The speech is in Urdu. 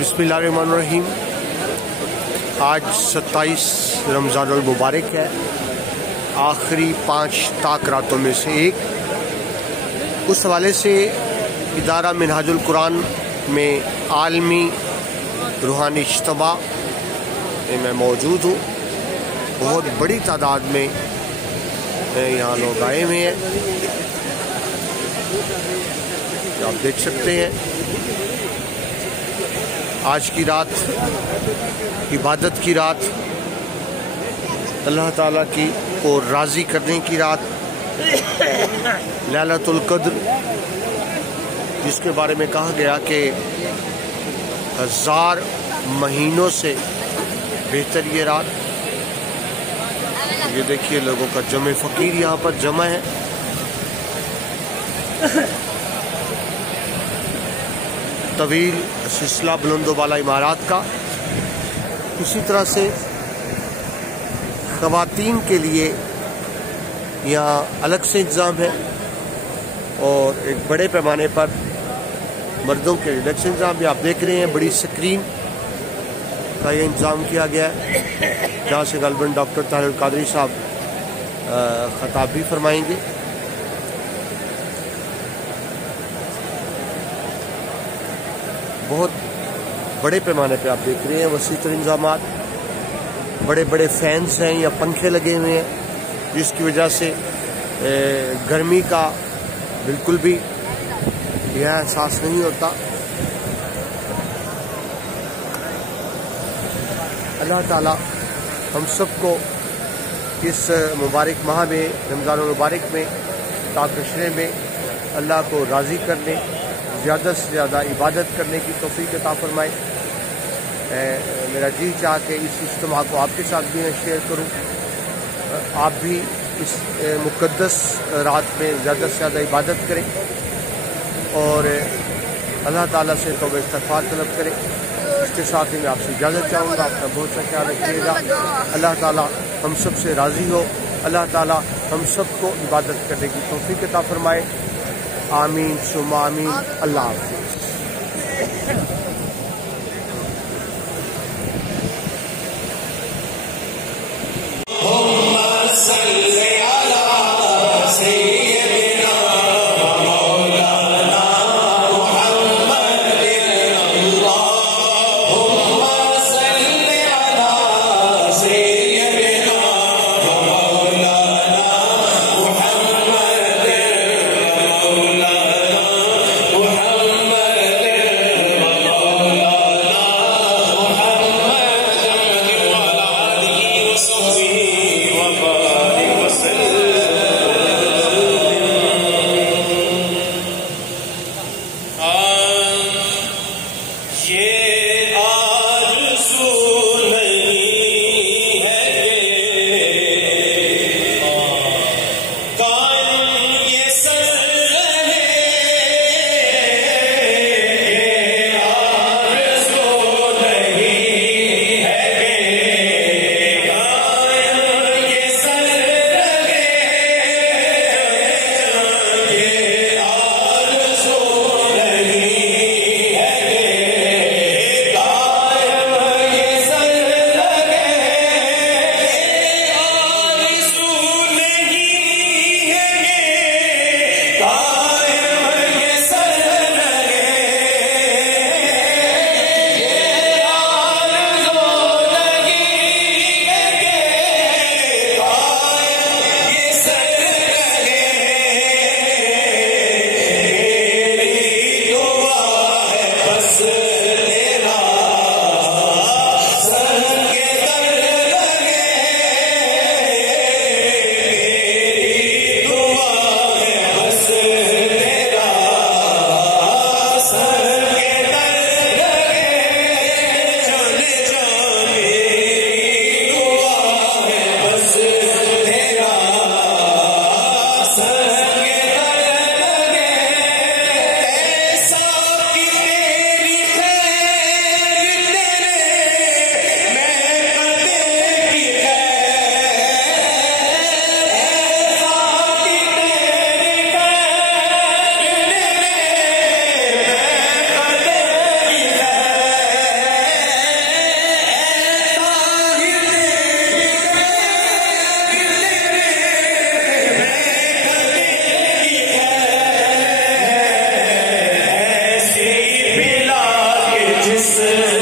بسم اللہ الرحمن الرحیم۔ آج 27 رمضان المبارک ہے، آخری 5 طاق راتوں میں سے ایک۔ اس حوالے سے ادارہ منہاج القرآن میں عالمی روحانی اجتماع میں موجود ہوں۔ بہت بڑی تعداد میں یہاں لوگ آئے ہوئے ہیں، آپ دیکھ سکتے ہیں۔ آج کی رات عبادت کی رات، اللہ تعالیٰ کی کو راضی کرنے کی رات، لیلۃ القدر، جس کے بارے میں کہا گیا کہ 1000 مہینوں سے بہتر یہ رات۔ یہ دیکھیے لوگوں کا جمع فقیر یہاں پر جمع ہے۔ طویل سلسلہ بلند و بالا عمارات کا۔ اسی طرح سے خواتین کے لیے یہاں الگ سے انتظام ہے، اور ایک بڑے پیمانے پر مردوں کے لیے الگ سے انتظام بھی آپ دیکھ رہے ہیں۔ بڑی سکرین کا یہ انتظام کیا گیا ہے، جہاں سے غالباً ڈاکٹر طاہر القادری صاحب خطاب بھی فرمائیں گے۔ بہت بڑے پیمانے پہ آپ دیکھ رہے ہیں وسیع تر انتظامات، بڑے بڑے فینس ہیں یا پنکھے لگے ہوئے ہیں، جس کی وجہ سے گرمی کا بالکل بھی یہ احساس نہیں ہوتا۔ اللہ تعالیٰ ہم سب کو اس مبارک ماہ میں، رمضان المبارک میں، تشریع میں اللہ کو راضی کرنے، زیادہ سے زیادہ عبادت کرنے کی توفیق عطا فرمائے۔ میرا جی چاہ کہ اس اجتماع کو آپ کے ساتھ بھی میں شیئر کروں، آپ بھی اس مقدس رات میں زیادہ سے زیادہ عبادت کریں اور اللہ تعالیٰ سے توبہ استغفار طلب کریں۔ اس کے ساتھ ہی میں آپ سے اجازت چاہوں گا۔ اپنا بہت سا خیال رکھیے گا۔ اللہ تعالیٰ ہم سب سے راضی ہو، اللہ تعالیٰ ہم سب کو عبادت کرنے کی توفیق عطا فرمائے۔ آمین ثم آمین۔ اللہ حافظ۔ سے